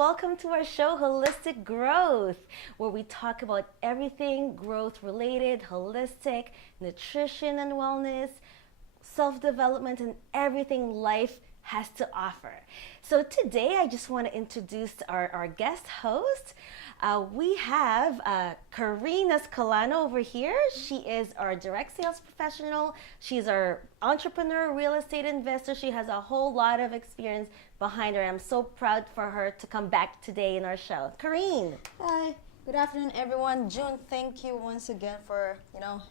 welcome to our show, Holistic Growth, where we talk about everything growth related, holistic, nutrition and wellness, self development, and everything life has to offer. So today, I just want to introduce our guest host. We have Karina Escalano over here. She is our direct sales professional. She's our entrepreneur, real estate investor. She has a whole lot of experience behind her. I'm so proud for her to come back today in our show. Karine. Hi. Good afternoon, everyone. June, thank you once again for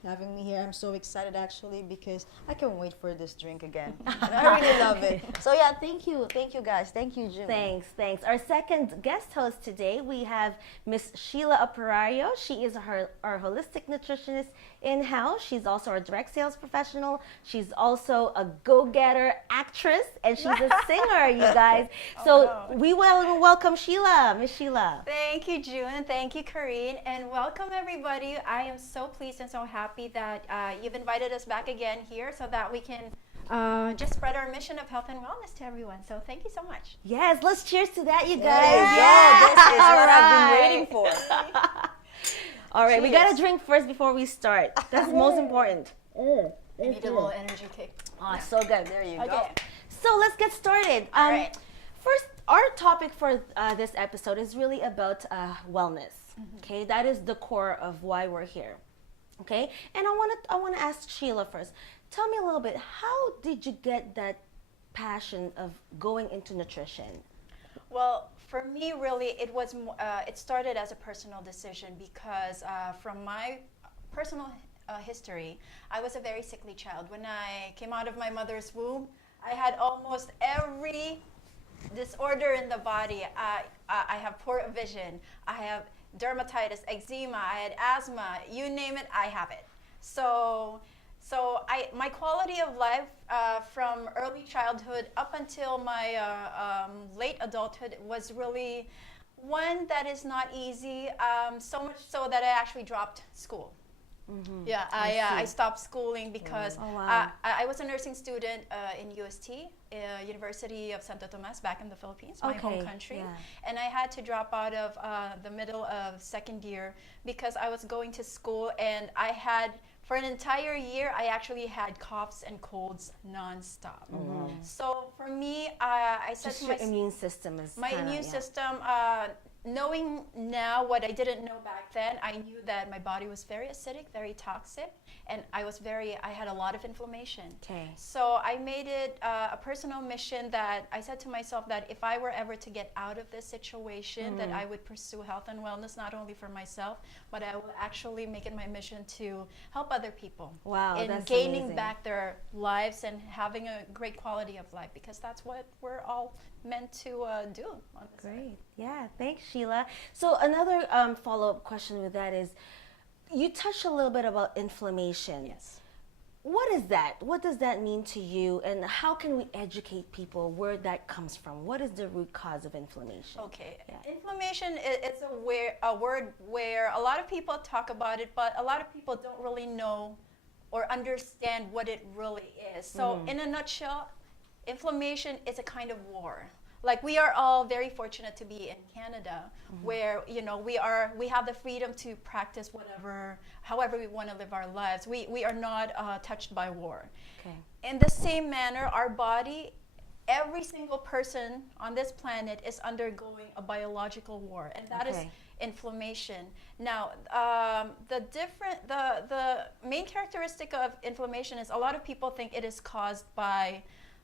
having me here. I'm so excited actually because I can't wait for this drink again. I really love it. So yeah, thank you guys. Thank you, June. Thanks. Our second guest host today, we have Miss Sheila Aparario. She is our holistic nutritionist in-house. She's also our direct sales professional. She's also a go-getter actress, and she's a singer, you guys. So we will welcome Sheila, Miss Sheila. Thank you, June, and thank you, Karine, and welcome everybody. I am so pleased and so happy that you've invited us back again here so that we can just spread our mission of health and wellness to everyone. So thank you so much. Yes, let's cheers to that, you guys. Yeah, this is what I've been waiting for. All right, we Cheers. gotta drink first before we start. That's most important. I need a little energy kick. Oh, so good. There you go. Okay. So let's get started. All right. First, our topic for this episode is really about wellness. Okay, that is the core of why we're here. Okay, and I want to ask Sheila first. Tell me a little bit. How did you get that passion of going into nutrition? Well, for me, really, it started as a personal decision because from my personal history, I was a very sickly child. When I came out of my mother's womb, I had almost every disorder in the body. I have poor vision. I have dermatitis, eczema. I had asthma. You name it, I have it. So my quality of life from early childhood up until my late adulthood was really one that is not easy. So much so that I actually dropped school. Yeah, I stopped schooling because I was a nursing student in UST, University of Santo Tomas, back in the Philippines, my home country. And I had to drop out of the middle of second year because I was going to school and for an entire year, I actually had coughs and colds nonstop. So for me, I said Just to your myself, immune system is my immune system, knowing now what I didn't know back then, I knew that my body was very acidic, very toxic, and I had a lot of inflammation. Okay. So I made it a personal mission that I said to myself that if I were ever to get out of this situation, that I would pursue health and wellness, not only for myself, but I will actually make it my mission to help other people. Wow, in that's gaining amazing. back their lives and having a great quality of life, because that's what we're all meant to do on this earth. Great. Yeah, thanks, Sheila. So another follow-up question with that is, you touched a little bit about inflammation. Yes. What is that? What does that mean to you? And how can we educate people where that comes from? What is the root cause of inflammation? Okay. Yeah. Inflammation is a word where a lot of people talk about it, but a lot of people don't really know or understand what it really is. So in a nutshell, inflammation is a kind of war. Like, we are all very fortunate to be in Canada, where we have the freedom to practice however we want to live our lives. We are not touched by war. Okay. In the same manner, our body, every single person on this planet is undergoing a biological war, and that is inflammation. Now, the main characteristic of inflammation is a lot of people think it is caused by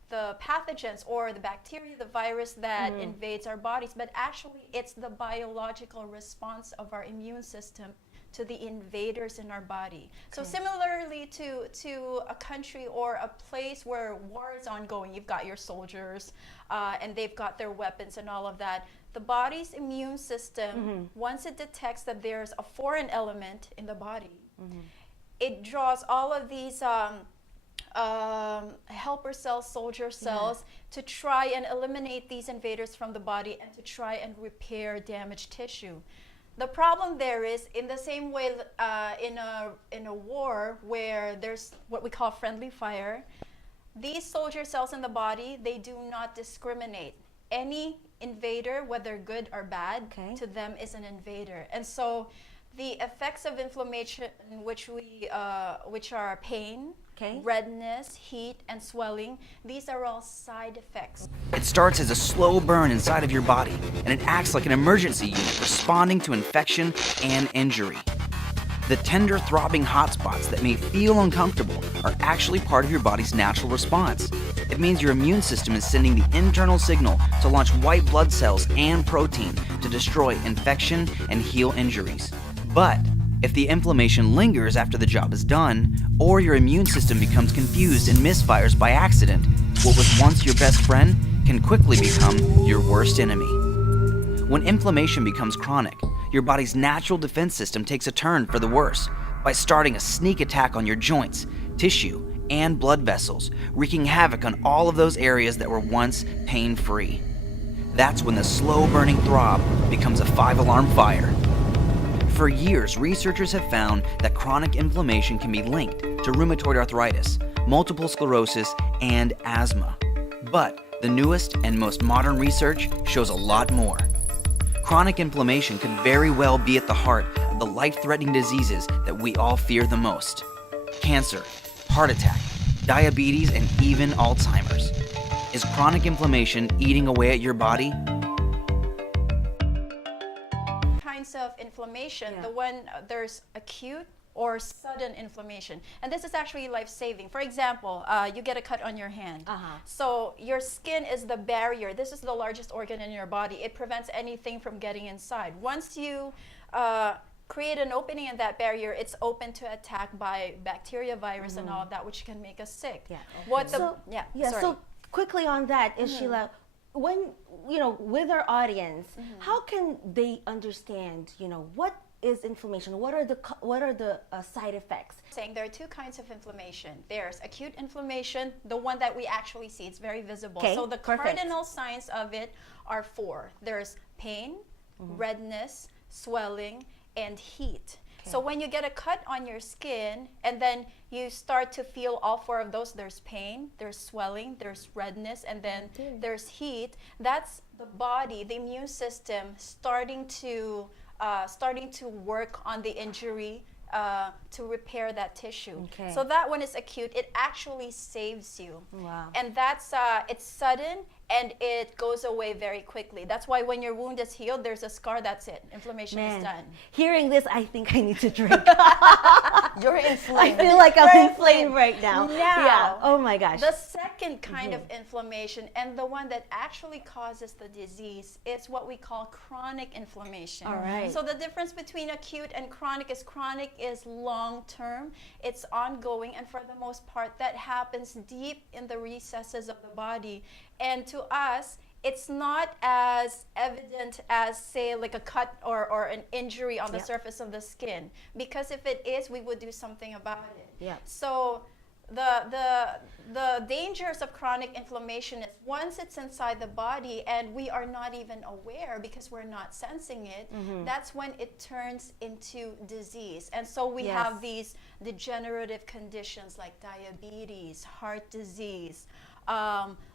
the pathogens or the bacteria, the virus that invades our bodies, but actually it's the biological response of our immune system to the invaders in our body. So similarly to a country or a place where war is ongoing, you've got your soldiers and they've got their weapons and all of that. The body's immune system, once it detects that there's a foreign element in the body, it draws all of these helper cells, soldier cells, to try and eliminate these invaders from the body and to try and repair damaged tissue. The problem there is, in the same way in a war where there's what we call friendly fire, these soldier cells in the body, they do not discriminate. Any invader, whether good or bad, Okay. to them is an invader. And so the effects of inflammation, which are pain, Okay. redness, heat, and swelling, these are all side effects. It starts as a slow burn inside of your body, and it acts like an emergency unit responding to infection and injury. The tender, throbbing hotspots that may feel uncomfortable are actually part of your body's natural response. It means your immune system is sending the internal signal to launch white blood cells and protein to destroy infection and heal injuries. But if the inflammation lingers after the job is done, or your immune system becomes confused and misfires by accident, what was once your best friend can quickly become your worst enemy. When inflammation becomes chronic, your body's natural defense system takes a turn for the worse by starting a sneak attack on your joints, tissue, and blood vessels, wreaking havoc on all of those areas that were once pain-free. That's when the slow-burning throb becomes a 5-alarm fire. For years, researchers have found that chronic inflammation can be linked to rheumatoid arthritis, multiple sclerosis, and asthma. But the newest and most modern research shows a lot more. Chronic inflammation could very well be at the heart of the life-threatening diseases that we all fear the most. Cancer, heart attack, diabetes, and even Alzheimer's. Is chronic inflammation eating away at your body? Kinds of inflammation, Yeah. the one there's acute or sudden inflammation, and this is actually life-saving. For example, you get a cut on your hand. So your skin is the barrier. This is the largest organ in your body. It prevents anything from getting inside. Once you create an opening in that barrier, it's open to attack by bacteria, virus, and all of that, which can make us sick. Yeah. What the So, sorry. so quickly on that, Sheila, when, with our audience, how can they understand, what is inflammation? What are the side effects? Saying there are two kinds of inflammation. There's acute inflammation, the one that we actually see. It's very visible. Okay, So the perfect. cardinal signs of it are 4. There's pain, redness, swelling, and heat. So when you get a cut on your skin and then you start to feel all 4 of those, there's pain, there's swelling, there's redness, and then there's heat. That's the body, the immune system starting to work on the injury to repair that tissue. Okay. So that one is acute. It actually saves you. Wow. And that's it's sudden and it goes away very quickly. That's why when your wound is healed, there's a scar. That's it. Inflammation is done. Hearing this, I think I need to drink. You're I inflamed. feel like I'm Very inflamed right now. Now, Yeah. Oh my gosh. The second kind of inflammation, and the one that actually causes the disease, is what we call chronic inflammation. All right. So the difference between acute and chronic is long-term, it's ongoing, and for the most part, that happens deep in the recesses of the body. And to us, it's not as evident as, say, like a cut or an injury on the surface of the skin. Because if it is, we would do something about it. Yeah. So the dangers of chronic inflammation is once it's inside the body and we are not even aware because we're not sensing it, that's when it turns into disease. And so we have these degenerative conditions like diabetes, heart disease,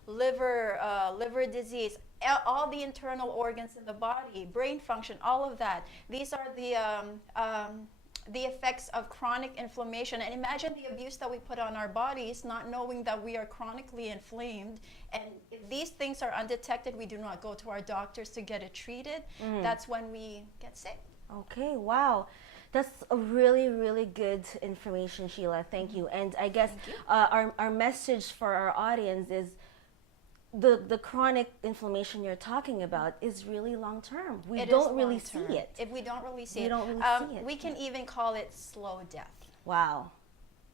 liver disease, all the internal organs in the body, brain function, all of that. These are the effects of chronic inflammation. And imagine the abuse that we put on our bodies, not knowing that we are chronically inflamed. And if these things are undetected, we do not go to our doctors to get it treated. That's when we get sick. Okay, wow. That's a really, really good information, Sheila. Thank you. And I guess our message for our audience is the chronic inflammation you're talking about is really long term. We It is don't really see long-term. it. If we don't really see We it, don't really see it. we can even call it slow death. Wow.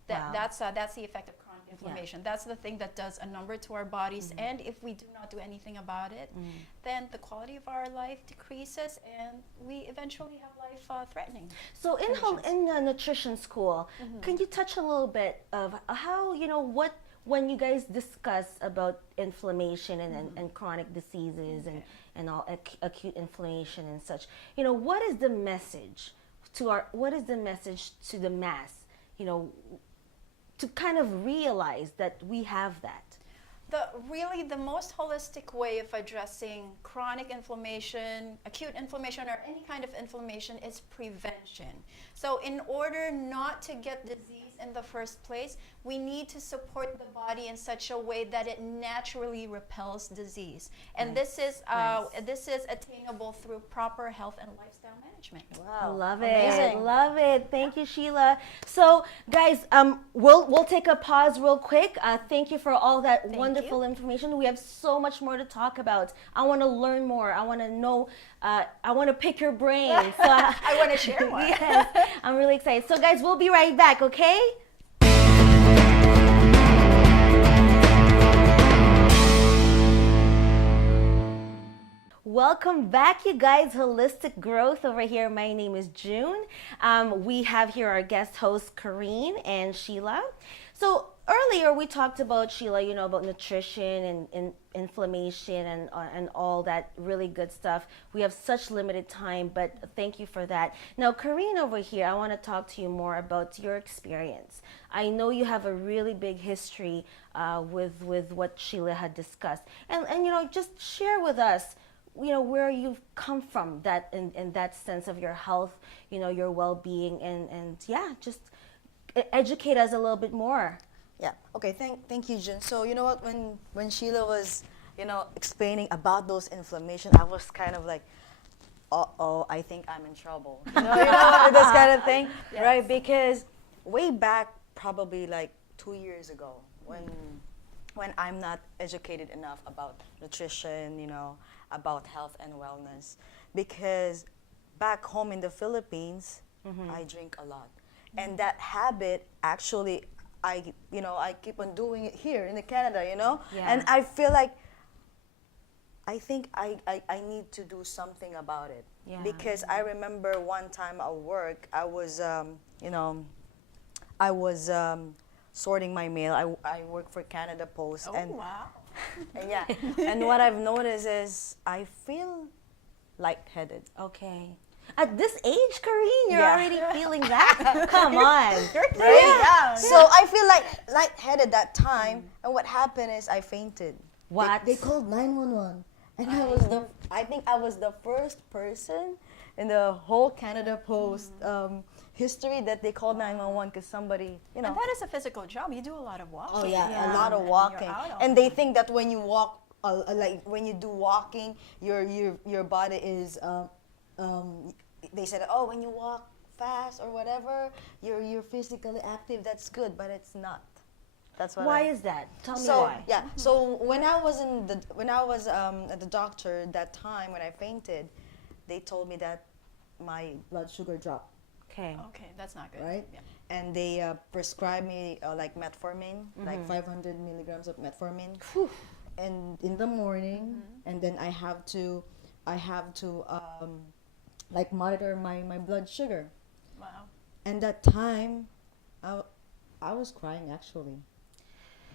Wow. That's the effect of chronic inflammation. That's the thing that does a number to our bodies. And if we do not do anything about it, then the quality of our life decreases, and we eventually have life threatening. So in the nutrition school, can you touch a little bit of how, when you guys discuss about inflammation and chronic diseases and all acute inflammation and such, what is the message to the mass, to kind of realize that we have that? Really the most holistic way of addressing chronic inflammation, acute inflammation, or any kind of inflammation is prevention. So in order not to get disease in the first place, we need to support the body in such a way that it naturally repels disease. And this is attainable through proper health and lifestyle management. I Wow. love Amazing. it. Love it. Thank you, Sheila. So, guys, we'll take a pause real quick. Thank you for all that wonderful information. We have so much more to talk about. I want to learn more. I want to know. I want to pick your brain. So I want to share more. yes, I'm really excited. So, guys, we'll be right back. Okay. Welcome back, you guys. Holistic Growth over here. My name is June. We have here our guest hosts, Kareen and Sheila. So earlier we talked about, Sheila, about nutrition and inflammation and all that really good stuff. We have such limited time, but thank you for that. Now, Kareen over here, I want to talk to you more about your experience. I know you have a really big history with what Sheila had discussed, and just share with us where you've come from, that in that sense of your health, your well-being, and yeah, just educate us a little bit more. Yeah. Okay. Thank you, Jun. So you know what? When Sheila was, explaining about those inflammation, I was kind of like, oh, I think I'm in trouble. You know this kind of thing, right? Because way back, probably like 2 years ago, when I'm not educated enough about nutrition, about health and wellness, because back home in the Philippines, I drink a lot, and that habit actually, I keep on doing it here in Canada, Yeah. and I feel like I think I need to do something about it. Yeah. Because I remember one time at work, I was sorting my mail. I work for Canada Post, and Wow. and yeah, and what I've noticed is I feel lightheaded. Okay. At this age, Kareen, you're Yeah. already feeling that? Come on. Right? So I feel like lightheaded that time, and what happened is I fainted. What? They called 911, and I think I was the first person in the whole Canada Post history that they called 911 because somebody, And that is a physical job. You do a lot of walking. Oh yeah, Yeah. a lot of And walking, you're out all and they think that when you walk, like when you do walking, your body is. They said, oh, when you walk fast or whatever, you're physically active. That's good, but it's not. That's what. Why is that? Tell me So why. yeah, so when I was at the doctor that time when I fainted, they told me that my blood sugar dropped. Okay. Okay, that's not good. Right? Yeah. And they prescribed me like metformin, like 500 milligrams of metformin, and in the morning, and then I have to like monitor my blood sugar. Wow. And that time, I was crying actually,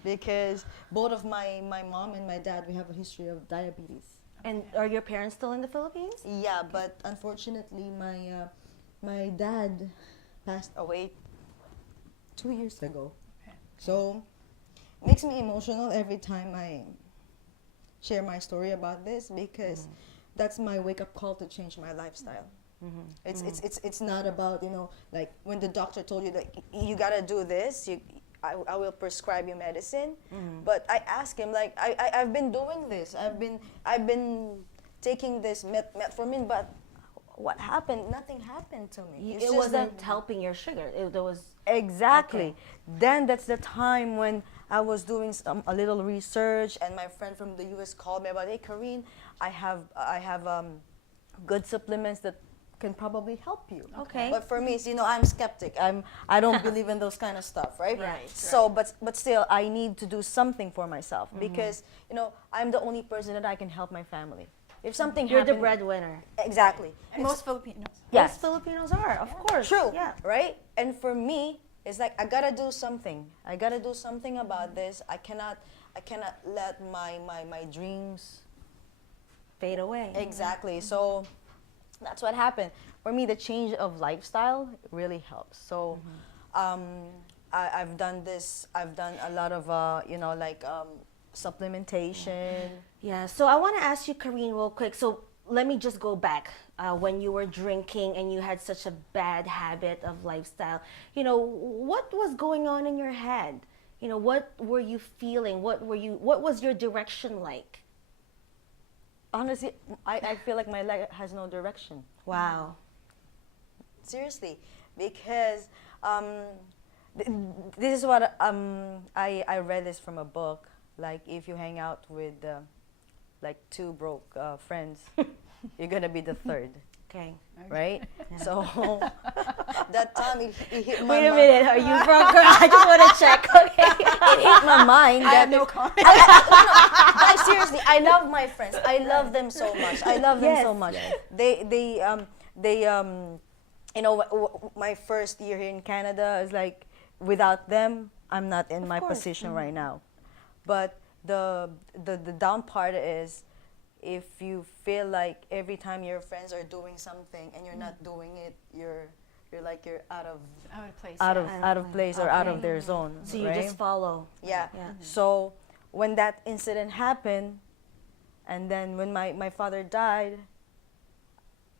because both of my mom and my dad, we have a history of diabetes. And are your parents still in the Philippines? Yeah, but unfortunately, my dad passed away 2 years ago. Okay. So, it makes me emotional every time I share my story about this, because that's my wake-up call to change my lifestyle. It's not about, like when the doctor told you that you gotta do this, I will prescribe you medicine. But I asked him, like, I've been doing this. I've been taking this metformin, but what happened? Nothing happened to me. It's It just wasn't helping your sugar. There was. Exactly. Okay. Then that's the time when I was doing a little research, and my friend from the U.S. called me about, hey, Kareen, I have good supplements that can probably help you. Okay. But for me, I'm skeptic. I don't believe in those kind of stuff, right? Right, So, but still, I need to do something for myself, because I'm the only person that I can help my family. If something You're the happened, breadwinner. exactly. And most Filipinos. Yes. Most Filipinos are, of course. True. Yeah. Right? And for me, it's like I gotta do something. I gotta do something about this. I cannot let my dreams. Fade away. Exactly. So that's what happened. For me, the change of lifestyle really helps. So I've done this. I've done a lot of supplementation. Yeah, so I want to ask you, Kareen, real quick. So let me just go back when you were drinking and you had such a bad habit of lifestyle. What was going on in your head? What were you feeling? What was your direction like? Honestly, I feel like my life has no direction. Wow. Seriously, because this is what I read this from a book. Like, if you hang out with like two broke friends, you're gonna be the third, Okay. right? So that time it hit my Wait a mind. minute. Are you broke? I just want to check. Okay. It hit my mind. I have that no comment. Guys, seriously, I love my friends. I love them so much. I love them Yes. so much. My first year here in Canada is like, without them, I'm not in my course. position right now. But the down part is, if you feel like every time your friends are doing something and you're not doing it, you're out of Out of place. out of yeah. out of place or out of Okay. their zone. So you right? just follow. Yeah. Yeah. So when that incident happened, and then when my father died,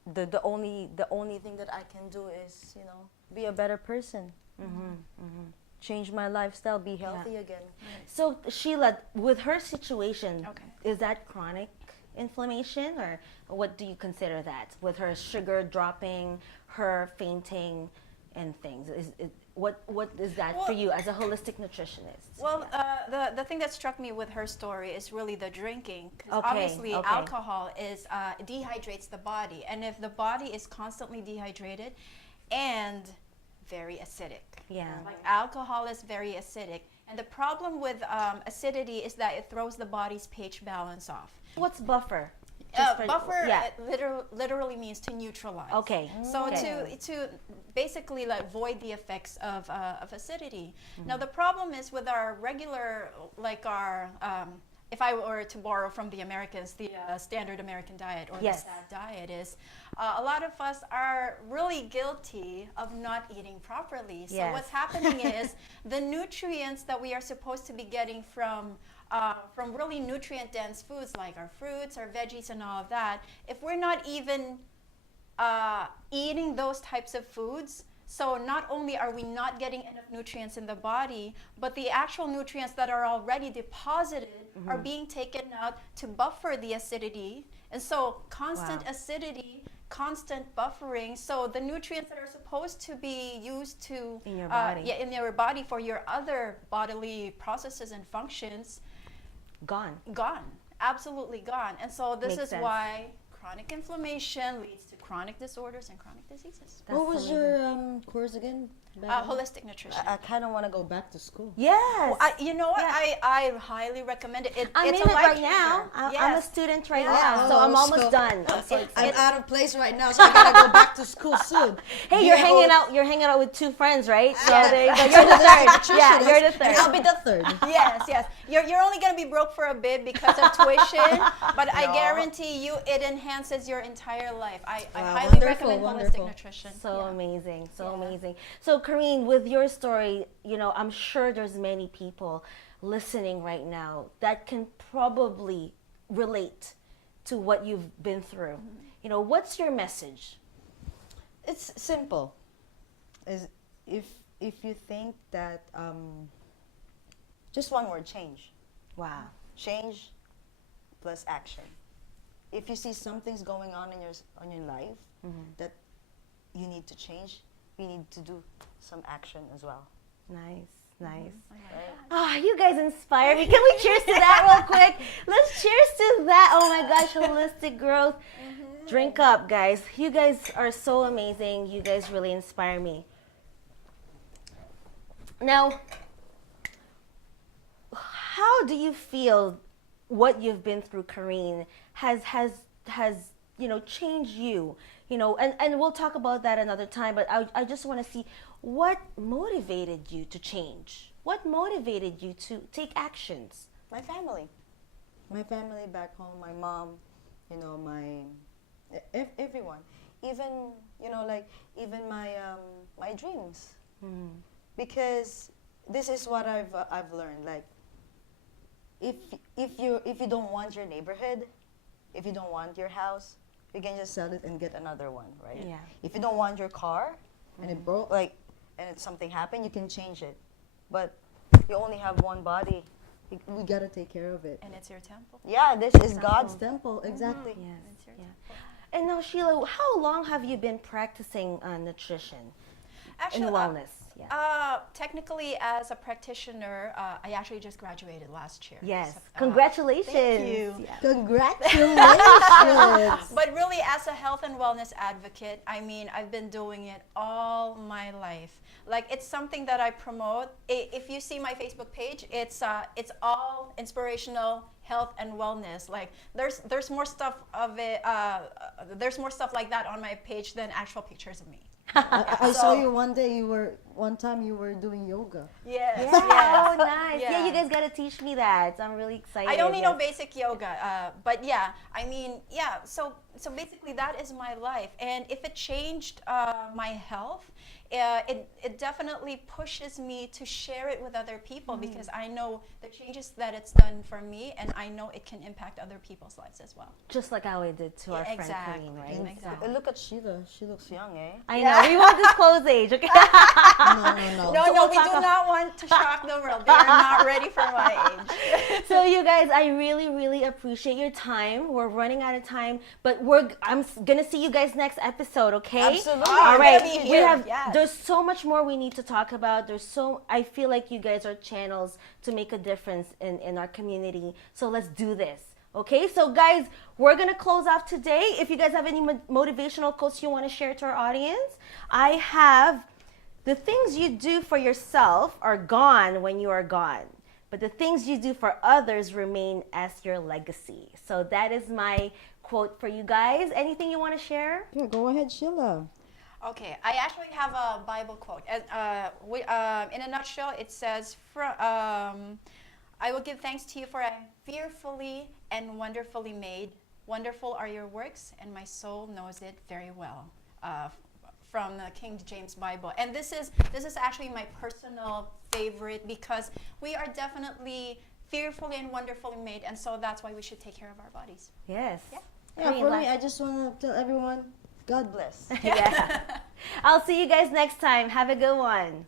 the only thing that I can do is, be a better person. Change my lifestyle, be healthy again. So Sheila, with her situation, Okay. is that chronic inflammation, or what do you consider that? With her sugar dropping, her fainting, and things, what is that for Well- you as a holistic nutritionist? Well, the thing that struck me with her story is really the drinking. 'Cause Okay, obviously, okay. alcohol is dehydrates the body, and if the body is constantly dehydrated and very acidic, Yeah. like alcohol is very acidic, and the problem with acidity is that it throws the body's pH balance off. What's buffer? Just for- Buffer Yeah. literally means to neutralize. Okay. So Okay. to basically like void the effects of acidity. Now the problem is with our regular, like our, if I were to borrow from the Americans, the standard American diet or Yes. the SAD diet is, a lot of us are really guilty of not eating properly. So Yes. what's happening is the nutrients that we are supposed to be getting from really nutrient-dense foods like our fruits, our veggies, and all of that, if we're not even eating those types of foods, so not only are we not getting enough nutrients in the body, but the actual nutrients that are already deposited are being taken out to buffer the acidity. And so constant Wow. acidity, constant buffering, so the nutrients that are supposed to be used to In your body. in your body for your other bodily processes and functions, Gone. gone, absolutely gone. And so this Makes is sense. why chronic inflammation leads to chronic disorders and chronic diseases. That's What was amazing. your course again? back then? Holistic nutrition. I kind of want to go back to school. Yes. You know what? Yeah. I highly recommend it. I'm it's in a it life right now. changer. I'm a Yes. student right Yeah. now, so I'm Oh, almost so- done. I'm so I'm excited. out of place right now, so I gotta go back to school soon. Hey, you're Yeah, hanging oh, out. You're hanging out with two friends, right? So Yeah. there you go. You're the third. Yeah, you're the And third. I'll be the third. Yes. You're only going to be broke for a bit because of tuition, but I guarantee you it enhances your entire life. I Wow, highly wonderful, recommend wonderful. holistic nutrition. So Yeah. amazing, so Yeah. amazing. So Kareen, with your story, I'm sure there's many people listening right now that can probably relate to what you've been through. What's your message? It's simple. Is if you think that just one word, change. Wow. Change plus action. If you see something's going on in your life that you need to change, you need to do some action as well. Nice, nice. Right? Ah, you guys inspire me. Can we cheers to that real quick? Let's cheers to that. Oh my gosh, holistic growth. Drink up, guys. You guys are so amazing. You guys really inspire me. Now, how do you feel what you've been through, Kareen, has changed you? And we'll talk about that another time, but I just want to see what motivated you to change? What motivated you to take actions? My family. My family back home, my mom, everyone. Even, even my dreams. Because this is what I've learned. Like, if you don't want your neighborhood, if you don't want your house, you can just sell it and get another one, right? Yeah. If you don't want your car and it broke, like, and it's something happened, you can change it. But you only have one body. We gotta take care of it. And it's your temple. Yeah, this is God's temple. Exactly. Yes. It's your Yeah. temple. And now, Sheila, how long have you been practicing nutrition Actually, and wellness? Yeah. technically, as a practitioner, I actually just graduated last year. Yes. So, Congratulations. thank you. Yeah. Congratulations. But really, as a health and wellness advocate, I mean, I've been doing it all my life. Like, it's something that I promote. If you see my Facebook page, it's all inspirational health and wellness. Like, there's more stuff of it. There's more stuff like that on my page than actual pictures of me. I saw you one time you were doing yoga. Yes. Yeah. Yes. Oh, nice. Yeah. Yeah. you guys gotta teach me that. I'm really excited. I only know Yes. basic yoga, but yeah, I mean, yeah. So basically, that is my life, and if it changed my health, it definitely pushes me to share it with other people because I know the changes that it's done for me, and I know it can impact other people's lives as well. Just like how we did to our friend Exactly. Kareem, right? And Exactly. look at Sheila. She looks young, eh? I know. We won't disclose age, okay? No. No, we do not want to shock the world. They're not ready for my age. So you guys, I really, really appreciate your time. We're running out of time, but I'm gonna see you guys next episode, okay? Absolutely. All I'm right. gonna be We here, have. yes. There's so much more we need to talk about. I feel like you guys are channels to make a difference in our community. So let's do this. Okay, so guys, we're gonna close off today. If you guys have any motivational quotes you want to share to our audience, I have: the things you do for yourself are gone when you are gone, but the things you do for others remain as your legacy. So that is my quote for you guys. Anything you want to share? Yeah, go ahead, Sheila. Okay, I actually have a Bible quote. In a nutshell, it says, I will give thanks to you for I am fearfully and wonderfully made. Wonderful are your works, and my soul knows it very well. From the King James Bible. And this is actually my personal favorite because we are definitely fearfully and wonderfully made, and so that's why we should take care of our bodies. Yes. Yeah. Yeah, Kareem, for me, last- I just want to tell everyone, God bless. Yeah. I'll see you guys next time. Have a good one.